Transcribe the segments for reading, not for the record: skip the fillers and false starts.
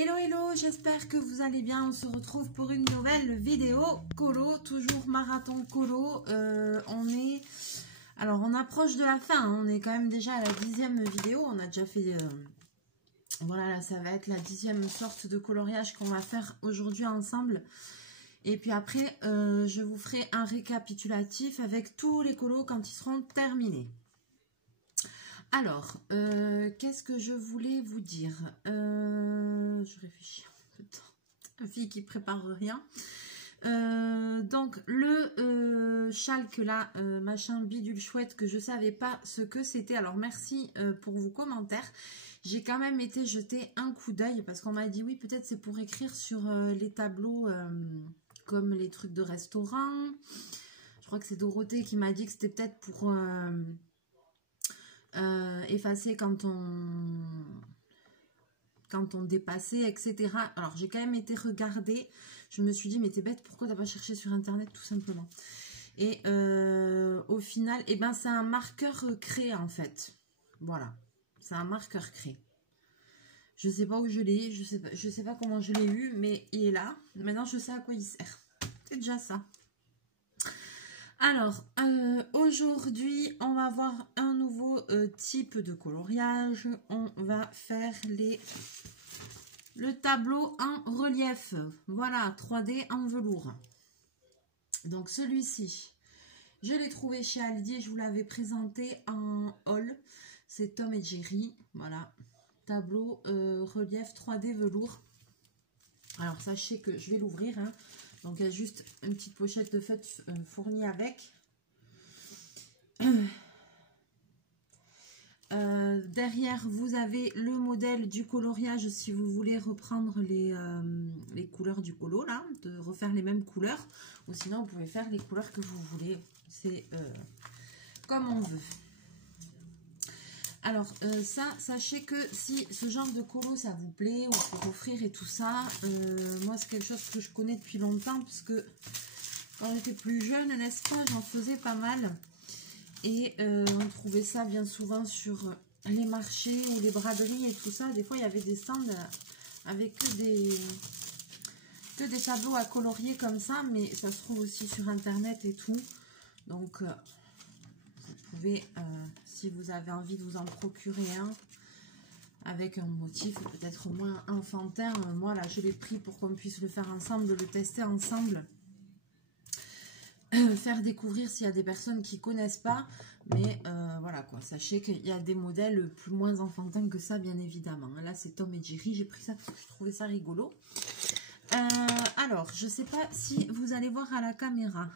Hello hello, j'espère que vous allez bien. On se retrouve pour une nouvelle vidéo colo, toujours marathon colo. On approche de la fin, hein. On est quand même déjà à la 10e vidéo. On a déjà fait, voilà, là, ça va être la 10e sorte de coloriage qu'on va faire aujourd'hui ensemble. Et puis après, je vous ferai un récapitulatif avec tous les colos quand ils seront terminés. Alors, qu'est-ce que je voulais vous dire? Je réfléchis un peu de temps. Une fille qui prépare rien. Donc, le chalk là, machin bidule chouette, que je savais pas ce que c'était. Alors, merci pour vos commentaires. J'ai quand même été jeter un coup d'œil parce qu'on m'a dit oui, peut-être c'est pour écrire sur les tableaux comme les trucs de restaurant. Je crois que c'est Dorothée qui m'a dit que c'était peut-être pour... effacer quand on dépassait, etc. Alors j'ai quand même été regarder, je me suis dit mais t'es bête, pourquoi t'as pas cherché sur internet tout simplement. Et au final, eh ben, c'est un marqueur craie en fait. Voilà, c'est un marqueur craie. Je sais pas où je l'ai, je sais pas comment je l'ai eu, mais il est là. Maintenant je sais à quoi il sert. C'est déjà ça. Alors, aujourd'hui, on va voir un nouveau type de coloriage. On va faire le tableau en relief. Voilà, 3D en velours. Donc, celui-ci, je l'ai trouvé chez Aldi. Je vous l'avais présenté en haul. C'est Tom et Jerry. Voilà, tableau relief 3D velours. Alors, sachez que je vais l'ouvrir, hein. Donc, il y a juste une petite pochette de feutres fournie avec. Derrière, vous avez le modèle du coloriage si vous voulez reprendre les couleurs du colo, là, de refaire les mêmes couleurs. Ou sinon, vous pouvez faire les couleurs que vous voulez. C'est comme on veut. Alors, sachez que si ce genre de colo, ça vous plaît, ou pour offrir et tout ça, moi, c'est quelque chose que je connais depuis longtemps, parce que quand j'étais plus jeune, n'est-ce pas, j'en faisais pas mal. Et on trouvait ça bien souvent sur les marchés ou les braderies et tout ça. Des fois, il y avait des stands avec que des tableaux à colorier comme ça, mais ça se trouve aussi sur Internet et tout. Donc, vous pouvez, si vous avez envie de vous en procurer un, avec un motif peut-être moins enfantin. Moi, là, je l'ai pris pour qu'on puisse le faire ensemble, le tester ensemble. Faire découvrir s'il y a des personnes qui connaissent pas, mais voilà quoi, sachez qu'il y a des modèles plus moins enfantins que ça, bien évidemment. Là c'est Tom et Jerry, j'ai pris ça parce que je trouvais ça rigolo. Alors je sais pas si vous allez voir à la caméra,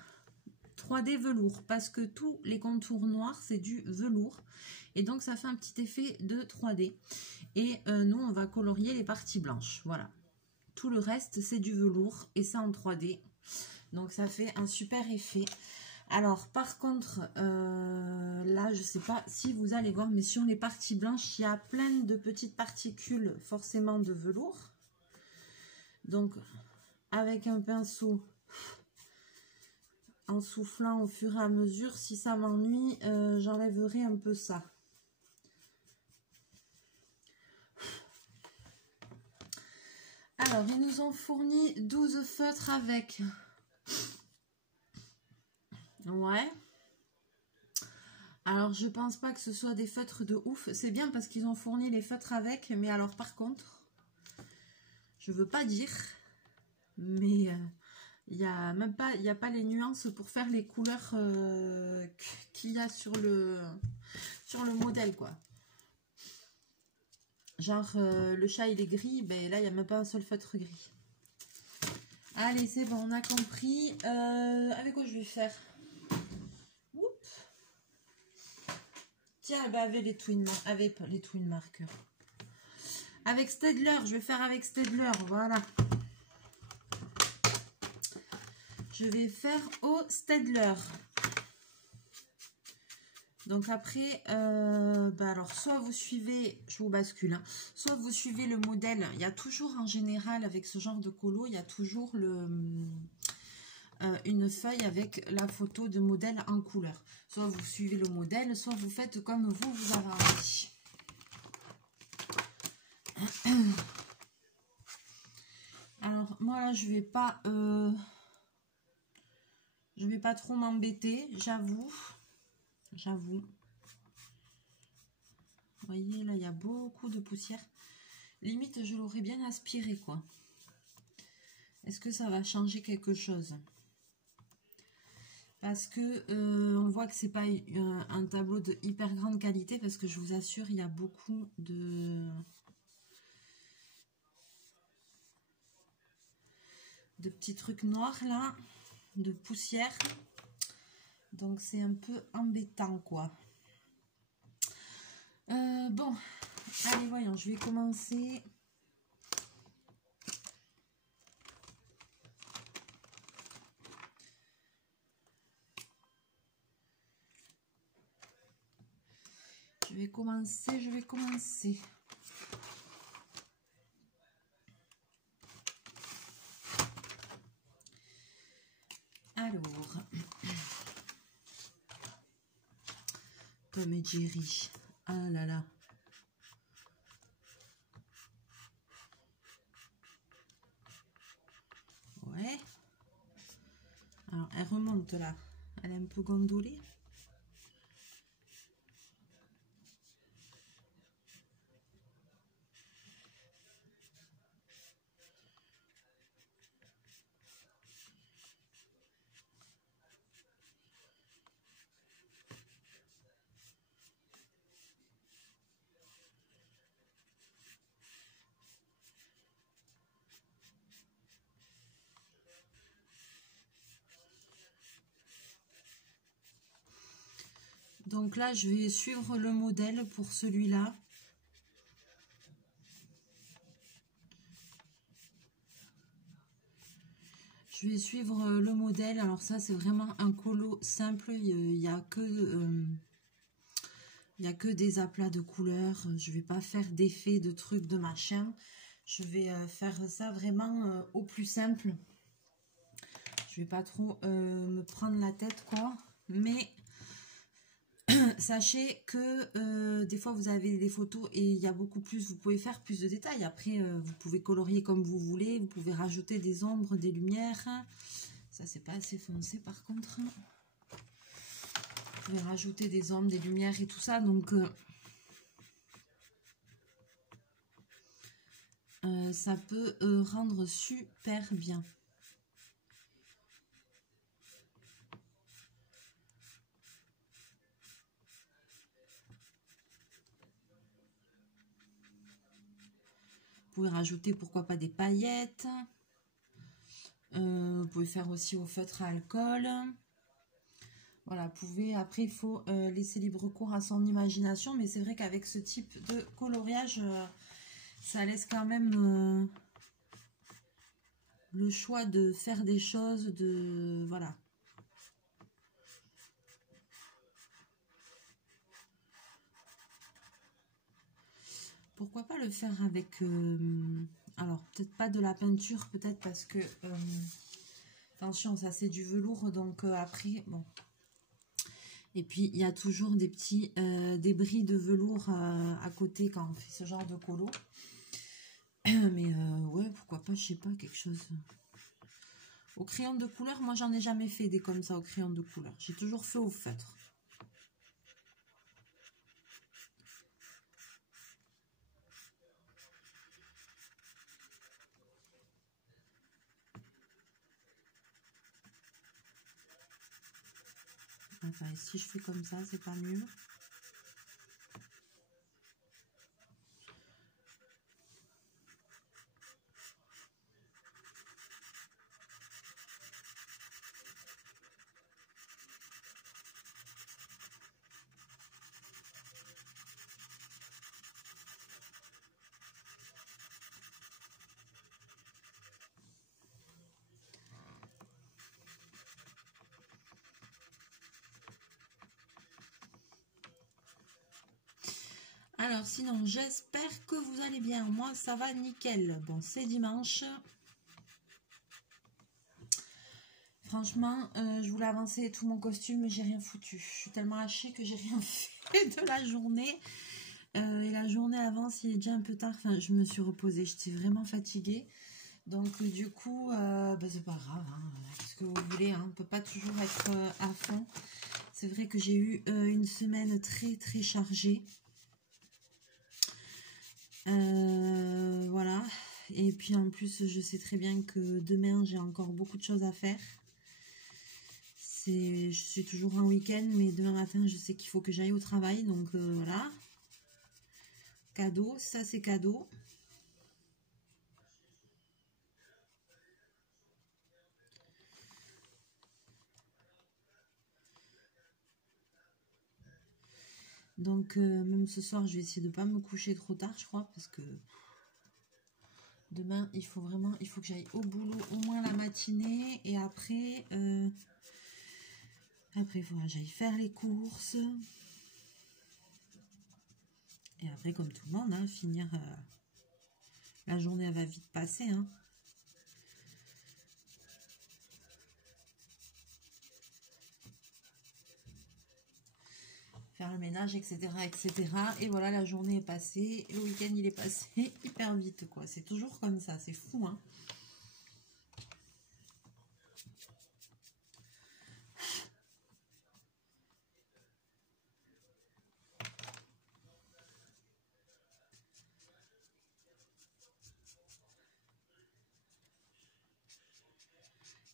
3D velours, parce que tous les contours noirs c'est du velours et donc ça fait un petit effet de 3D. Et nous on va colorier les parties blanches, voilà, tout le reste c'est du velours et ça en 3D. Donc, ça fait un super effet. Alors, par contre, là, je ne sais pas si vous allez voir, mais sur les parties blanches, il y a plein de petites particules, forcément, de velours. Donc, avec un pinceau, en soufflant au fur et à mesure, si ça m'ennuie, j'enlèverai un peu ça. Alors, ils nous ont fourni 12 feutres avec... Ouais. Alors, je pense pas que ce soit des feutres de ouf. C'est bien parce qu'ils ont fourni les feutres avec. Mais alors, par contre, je veux pas dire, mais il y a même pas, il n'y a pas les nuances pour faire les couleurs qu'il y a sur le modèle, quoi. Genre, le chat, il est gris. Ben là, il n'y a même pas un seul feutre gris. Allez, c'est bon, on a compris. Avec quoi je vais faire? Tiens, bah avec les twin marqueurs. Avec Staedtler, je vais faire avec Staedtler, voilà. Je vais faire au Staedtler. Donc après, alors soit vous suivez, je vous bascule, hein, soit vous suivez le modèle. Il y a toujours en général avec ce genre de colo, il y a toujours une feuille avec la photo de modèle en couleur. Soit vous suivez le modèle, soit vous faites comme vous avez envie. moi là je vais pas trop m'embêter, j'avoue. Vous voyez là il y a beaucoup de poussière. Limite je l'aurais bien aspiré quoi. Est-ce que ça va changer quelque chose? Parce que on voit que c'est pas un tableau de hyper grande qualité, parce que je vous assure il y a beaucoup de petits trucs noirs là, de poussière, donc c'est un peu embêtant quoi. Bon, allez voyons, je vais commencer. Je vais commencer. Alors, Tom et Jerry. Ah là là. Ouais. Alors, elle remonte là. Elle est un peu gondolée. Donc là, je vais suivre le modèle pour celui-là. Je vais suivre le modèle. Alors ça, c'est vraiment un colo simple. Il n'y a que des aplats de couleurs. Je ne vais pas faire d'effet, de trucs, de machin. Je vais faire ça vraiment au plus simple. Je ne vais pas trop me prendre la tête, quoi. Mais sachez que des fois, vous avez des photos et il y a beaucoup plus. Vous pouvez faire plus de détails. Après, vous pouvez colorier comme vous voulez. Vous pouvez rajouter des ombres, des lumières. Ça, c'est pas assez foncé, par contre. Vous pouvez rajouter des ombres, des lumières et tout ça. Donc, ça peut rendre super bien. Vous pouvez rajouter, pourquoi pas, des paillettes. Vous pouvez faire aussi au feutre à alcool. Voilà, vous pouvez. Après, il faut laisser libre cours à son imagination. Mais c'est vrai qu'avec ce type de coloriage, ça laisse quand même le choix de faire des choses, de... Voilà. Pourquoi pas le faire avec... alors, peut-être pas de la peinture, peut-être parce que... attention, ça c'est du velours, donc après, bon. Et puis, il y a toujours des petits débris de velours à côté quand on fait ce genre de colo. Mais ouais, pourquoi pas, je sais pas, quelque chose... Au crayon de couleur, moi j'en ai jamais fait des comme ça au crayon de couleur. J'ai toujours fait au feutre. Enfin, si je fais comme ça, c'est pas mieux. Alors sinon, j'espère que vous allez bien. Moi, ça va nickel. Bon, c'est dimanche. Franchement, je voulais avancer tout mon costume, mais j'ai rien foutu. Je suis tellement hachée que j'ai rien fait de la journée. Et la journée avance, il est déjà un peu tard. Enfin, je me suis reposée. J'étais vraiment fatiguée. Donc du coup, bah, c'est pas grave, hein, qu'est-ce que vous voulez, hein, on peut pas toujours être à fond. C'est vrai que j'ai eu une semaine très très chargée. Voilà. Et puis en plus, je sais très bien que demain, j'ai encore beaucoup de choses à faire. Je suis toujours en week-end, mais demain matin, je sais qu'il faut que j'aille au travail. Donc voilà. Cadeau, ça c'est cadeau. Donc même ce soir, je vais essayer de ne pas me coucher trop tard, je crois, parce que demain, il faut que j'aille au boulot au moins la matinée. Et après, il faut que j'aille faire les courses. Et après, comme tout le monde, hein, finir... la journée, elle va vite passer, hein. Faire le ménage, etc., etc. Et voilà, la journée est passée. Le week-end, il est passé hyper vite, quoi. C'est toujours comme ça, c'est fou, hein.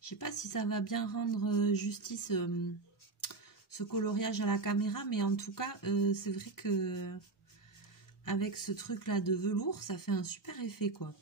Je sais pas si ça va bien rendre justice ce coloriage à la caméra, mais en tout cas, c'est vrai que avec ce truc là de velours, ça fait un super effet, quoi.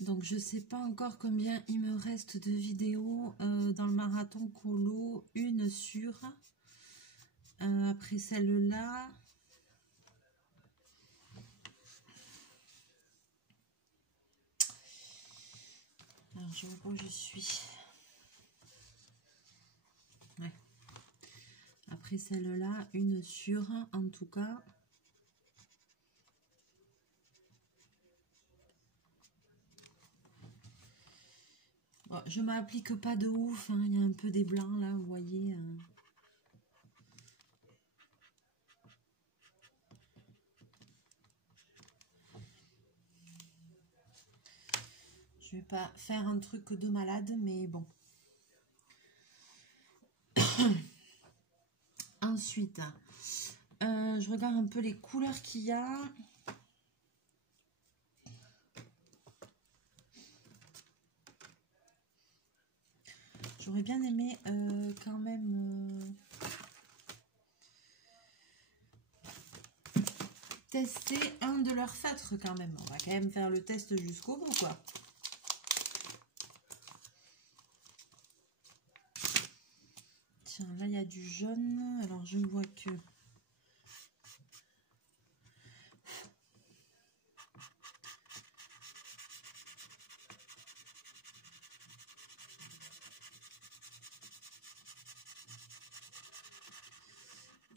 Donc je sais pas encore combien il me reste de vidéos dans le marathon colo, une sur après celle-là. Alors je vois où je suis. Ouais. Après celle-là, une sur en tout cas. Bon, je m'applique pas de ouf, hein. Il y a un peu des blancs là, vous voyez. Je vais pas faire un truc de malade, mais bon. Ensuite, je regarde un peu les couleurs qu'il y a. J'aurais bien aimé quand même tester un de leurs feutres quand même. On va quand même faire le test jusqu'au bout, quoi. Tiens, là, il y a du jaune. Alors, je ne vois que...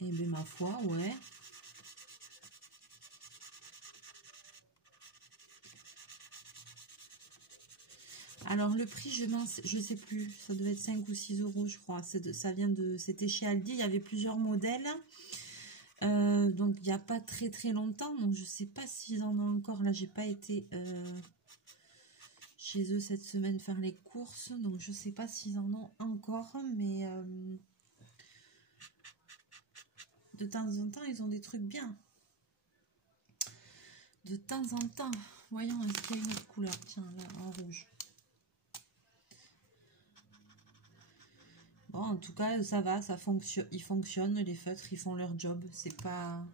Eh bien, ma foi, ouais. Alors, le prix, je sais plus. Ça devait être 5 ou 6 euros, je crois. Ça vient de... C'était chez Aldi. Il y avait plusieurs modèles. Donc, il n'y a pas très très longtemps. Donc, je sais pas s'ils en ont encore. Là, j'ai pas été chez eux cette semaine faire les courses. Donc, je sais pas s'ils en ont encore. Mais de temps en temps, ils ont des trucs bien. De temps en temps. Voyons, est-ce qu'il y a une autre couleur? Tiens, là, en rouge. Bon, en tout cas, ça va, ça fonctionne. Ils fonctionnent, les feutres, ils font leur job. C'est pas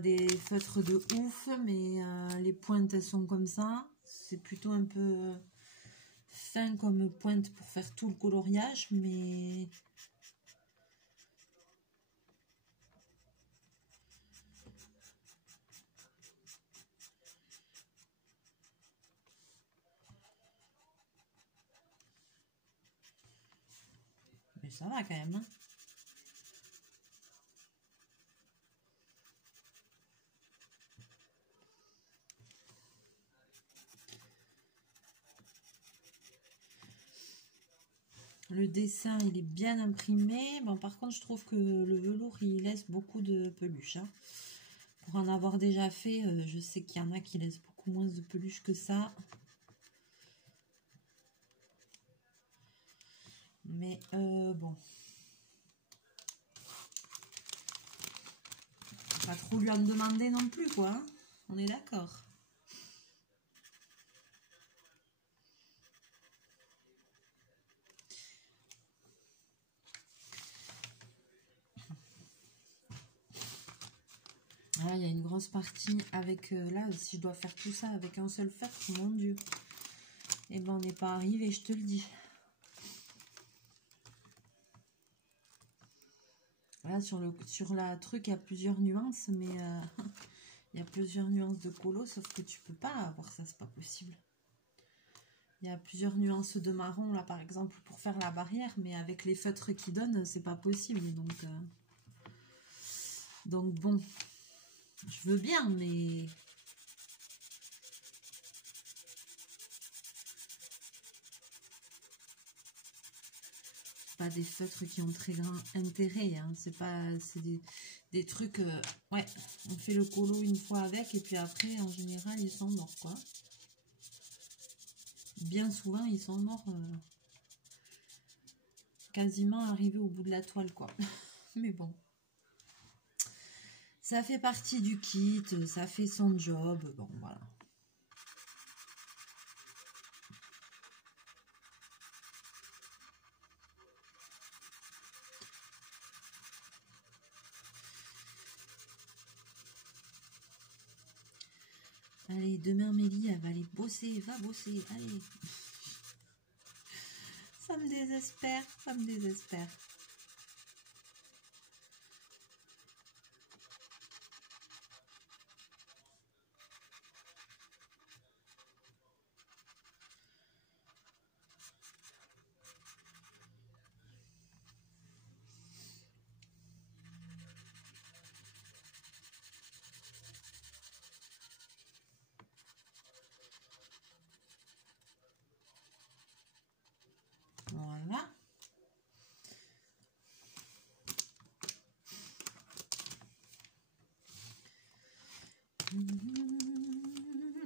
des feutres de ouf, mais les pointes, elles sont comme ça. C'est plutôt un peu fin comme pointe pour faire tout le coloriage, mais Mais ça va quand même, hein. Le dessin, il est bien imprimé. Bon, par contre, je trouve que le velours, il laisse beaucoup de peluche, hein. Pour en avoir déjà fait, je sais qu'il y en a qui laissent beaucoup moins de peluche que ça. Mais bon. Pas trop lui en demander non plus, quoi, hein. On est d'accord. Ah, il y a une grosse partie avec... là, si je dois faire tout ça avec un seul feutre, mon Dieu. Eh ben, on n'est pas arrivé, je te le dis. Là, sur la truc, il y a plusieurs nuances, mais il y a plusieurs nuances de colo, sauf que tu peux pas avoir ça, c'est pas possible. Il y a plusieurs nuances de marron, là, par exemple, pour faire la barrière, mais avec les feutres qui donnent, c'est pas possible. Donc bon, je veux bien, mais... pas des feutres qui ont très grand intérêt, hein. C'est pas, c'est des trucs, ouais, on fait le colo une fois avec, et puis après, en général, ils sont morts, quoi. Bien souvent, ils sont morts, quasiment arrivés au bout de la toile, quoi. Mais bon. Ça fait partie du kit, ça fait son job, bon, voilà. Allez, demain, Mélie, elle va aller bosser, va bosser, allez. Ça me désespère, ça me désespère. Voilà.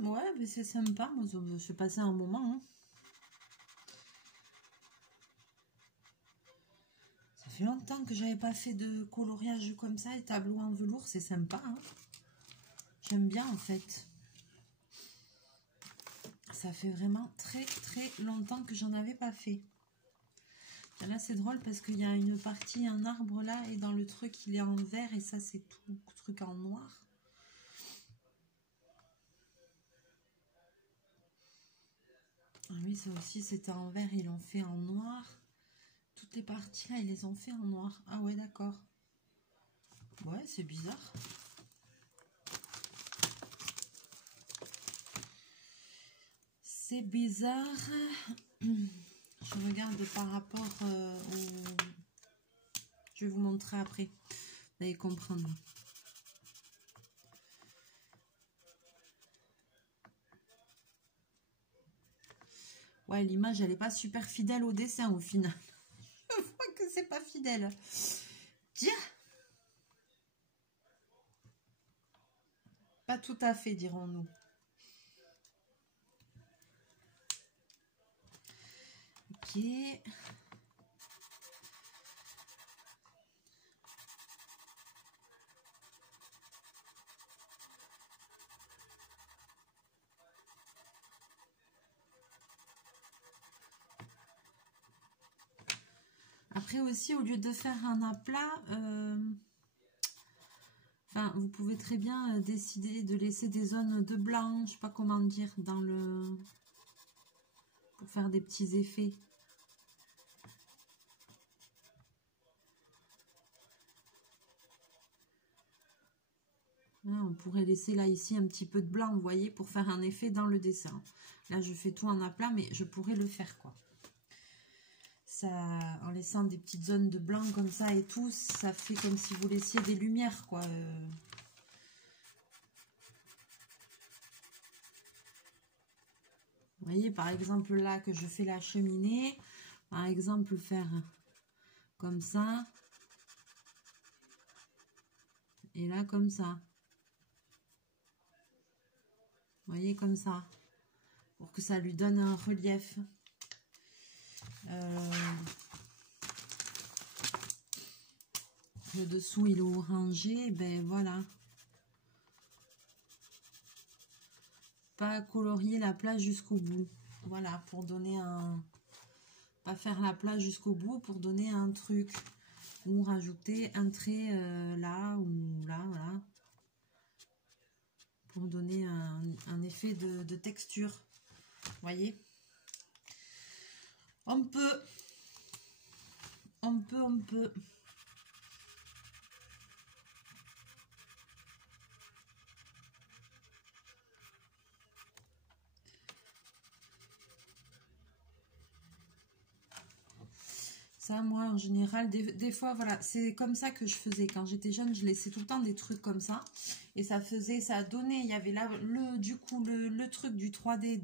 Ouais, mais c'est sympa. Moi, je me suis passé un moment, hein. Ça fait longtemps que j'avais pas fait de coloriage comme ça, et tableau en velours, c'est sympa, hein. J'aime bien, en fait. Ça fait vraiment très très longtemps que j'en avais pas fait. Là, c'est drôle parce qu'il y a une partie, un arbre là, et dans le truc, il est en vert, et ça, c'est tout truc en noir. Ah oui, ça aussi, c'était en vert, ils l'ont fait en noir. Toutes les parties là, ils les ont fait en noir. Ah ouais, d'accord. Ouais, c'est bizarre. C'est bizarre. Je regarde par rapport au... Je vais vous montrer après. Vous allez comprendre. Ouais, l'image, elle n'est pas super fidèle au dessin au final. Je vois que c'est pas fidèle. Tiens. Pas tout à fait, dirons-nous. Ok. Après aussi, au lieu de faire un aplat, enfin, vous pouvez très bien décider de laisser des zones de blanc, je sais pas comment dire, dans le... pour faire des petits effets. Là, on pourrait laisser là ici un petit peu de blanc, vous voyez, pour faire un effet dans le dessin. Là, je fais tout en aplat, mais je pourrais le faire, quoi. ça, en laissant des petites zones de blanc comme ça et tout, ça fait comme si vous laissiez des lumières, quoi. Vous voyez, par exemple, là, que je fais la cheminée, par exemple, faire comme ça, et là, comme ça. Vous voyez, comme ça, pour que ça lui donne un relief. Le dessous, il est orangé, ben voilà. Pas colorier la plage jusqu'au bout. Voilà, pour donner un... Pas faire la plage jusqu'au bout, pour donner un truc. Ou rajouter un trait là ou là, voilà. Pour donner un effet de texture. Vous voyez? On peut. Ça, moi, en général, des fois, voilà, c'est comme ça que je faisais. Quand j'étais jeune, je laissais tout le temps des trucs comme ça. Et ça faisait, ça donnait, il y avait là, du coup, le truc du 3D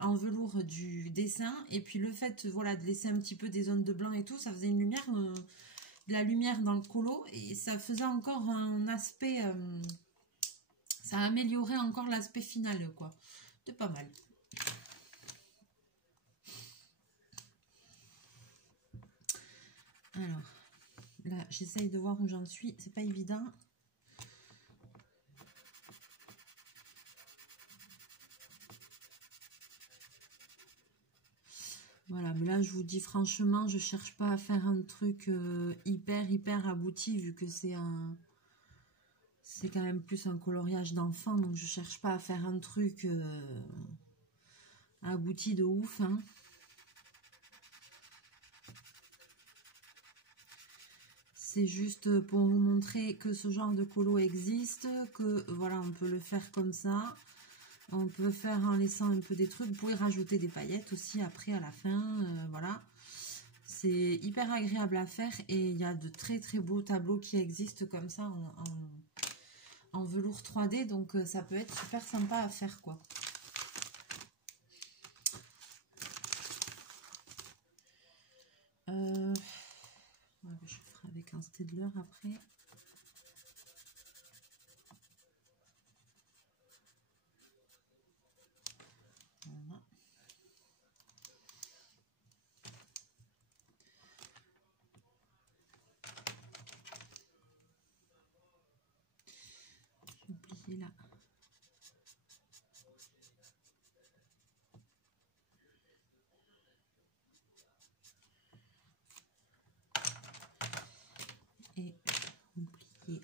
en velours du dessin. Et puis le fait, voilà, de laisser un petit peu des zones de blanc et tout, ça faisait une lumière, de la lumière dans le colo. Et ça faisait encore un aspect, ça améliorait encore l'aspect final, quoi. C'était pas mal. Alors, là, j'essaye de voir où j'en suis. C'est pas évident. Voilà, mais là, je vous dis franchement, je cherche pas à faire un truc hyper abouti, vu que c'est quand même plus un coloriage d'enfant, donc je cherche pas à faire un truc abouti de ouf, hein. C'est juste pour vous montrer que ce genre de colo existe, que voilà, on peut le faire comme ça. On peut faire en laissant un peu des trucs. Vous pouvez rajouter des paillettes aussi après à la fin. Voilà. C'est hyper agréable à faire et il y a de très beaux tableaux qui existent comme ça en velours 3D. Donc ça peut être super sympa à faire, quoi. Je ferai avec un Staedtler après. Voilà. J'ai oublié là. Et oublier.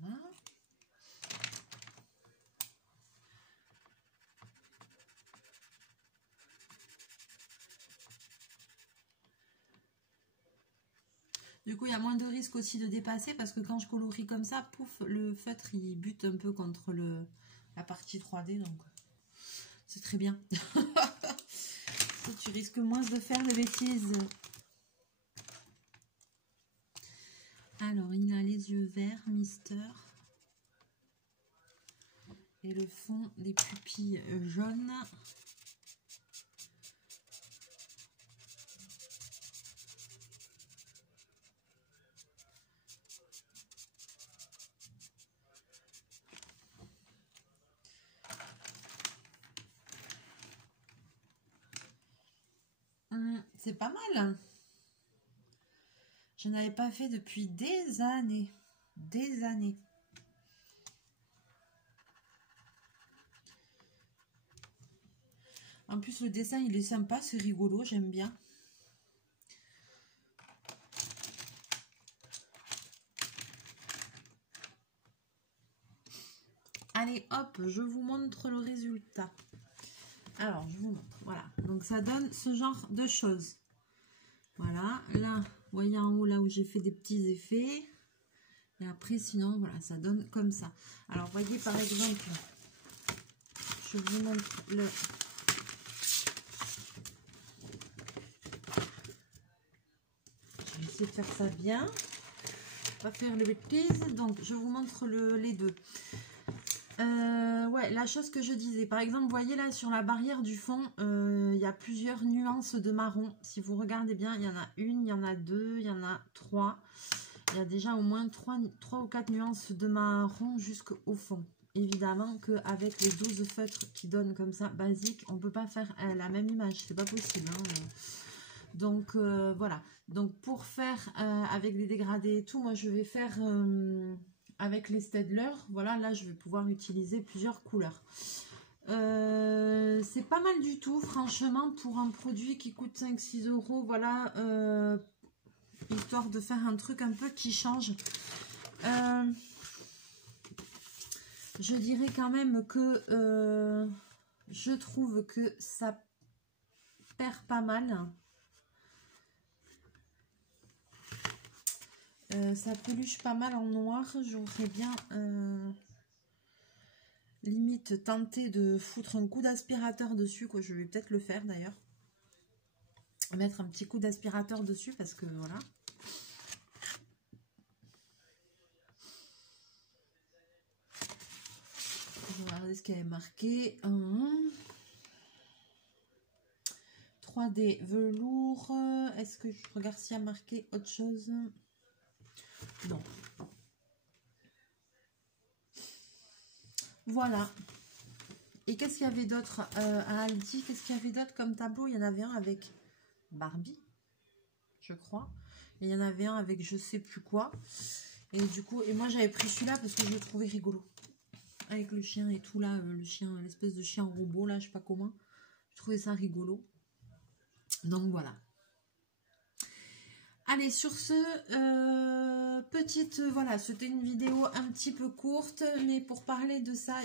Voilà. Du coup, il y a moins de risque aussi de dépasser parce que quand je colorie comme ça, pouf, le feutre, il bute un peu contre la partie 3D. Donc, c'est très bien. Tu risques moins de faire de bêtises. Alors, il a les yeux verts, Mister. Et le fond des pupilles jaunes. C'est pas mal. Je n'avais pas fait depuis des années. Des années. En plus, le dessin, il est sympa, c'est rigolo, j'aime bien. Allez, hop, je vous montre le résultat. Alors, je vous montre. Voilà. Donc, ça donne ce genre de choses. Voilà. Là, vous voyez en haut, là où j'ai fait des petits effets. Et après, sinon, voilà, ça donne comme ça. Alors, voyez, par exemple, je vous montre le... Je vais essayer de faire ça bien. Pas faire les bêtises. Donc, je vous montre les deux. Ouais, la chose que je disais, par exemple, vous voyez là sur la barrière du fond, il y a plusieurs nuances de marron. Si vous regardez bien, il y en a une, il y en a deux, il y en a trois. Il y a déjà au moins 3 ou 4 nuances de marron jusqu'au fond. Évidemment qu'avec les 12 feutres qui donnent comme ça, basique, on ne peut pas faire la même image. C'est pas possible. Hein. Donc, voilà. Donc, pour faire avec des dégradés et tout, moi, je vais faire... avec les Staedtler, voilà, là je vais pouvoir utiliser plusieurs couleurs. C'est pas mal du tout, franchement, pour un produit qui coûte 5-6 €, voilà, histoire de faire un truc un peu qui change. Je dirais quand même que je trouve que ça perd pas mal. Ça peluche pas mal en noir. J'aurais bien limite tenté de foutre un coup d'aspirateur dessus, quoi. Je vais peut-être le faire d'ailleurs. Mettre un petit coup d'aspirateur dessus parce que voilà. Je vais regarder ce qu'il y avait marqué. 3D velours. Est-ce que je regarde s'il y a marqué autre chose? Non. Voilà. Et qu'est-ce qu'il y avait d'autre à Aldi? Qu'est-ce qu'il y avait d'autre comme tableau? Il y en avait un avec Barbie, je crois. Et il y en avait un avec je sais plus quoi. Et du coup, et moi j'avais pris celui-là parce que je le trouvais rigolo. Avec le chien et tout là, le chien, l'espèce de chien robot là, je sais pas comment. Je trouvais ça rigolo. Donc voilà. Allez, sur ce, voilà, c'était une vidéo un petit peu courte, mais pour parler de ça,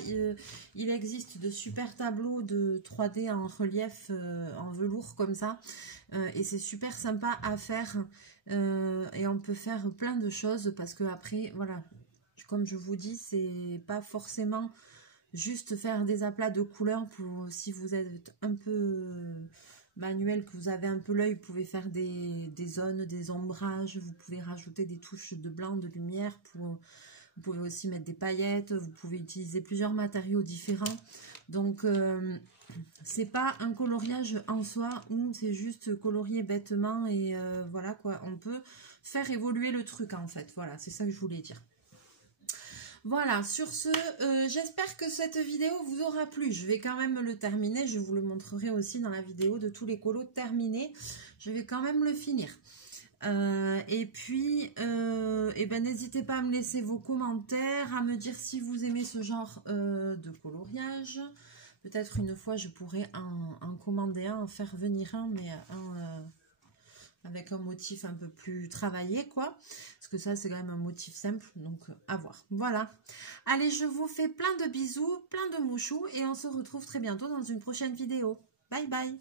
il existe de super tableaux de 3D en relief, en velours comme ça, et c'est super sympa à faire, et on peut faire plein de choses, parce que après, voilà, comme je vous dis, c'est pas forcément juste faire des aplats de couleurs, pour si vous êtes un peu... manuel, que vous avez un peu l'œil, vous pouvez faire des zones, des ombrages, vous pouvez rajouter des touches de blanc, de lumière, vous pouvez aussi mettre des paillettes, vous pouvez utiliser plusieurs matériaux différents. Donc, c'est pas un coloriage en soi où c'est juste colorier bêtement et voilà quoi, on peut faire évoluer le truc en fait. Voilà, c'est ça que je voulais dire. Voilà, sur ce, j'espère que cette vidéo vous aura plu. Je vais quand même le terminer. Je vous le montrerai aussi dans la vidéo de tous les colos terminés. Je vais quand même le finir. Et puis, ben, n'hésitez pas à me laisser vos commentaires, à me dire si vous aimez ce genre de coloriage. Peut-être une fois, je pourrais en commander un, en faire venir un, mais avec un motif un peu plus travaillé, quoi. Parce que ça, c'est quand même un motif simple, donc à voir. Voilà. Allez, je vous fais plein de bisous, plein de mouchous, et on se retrouve très bientôt dans une prochaine vidéo. Bye bye.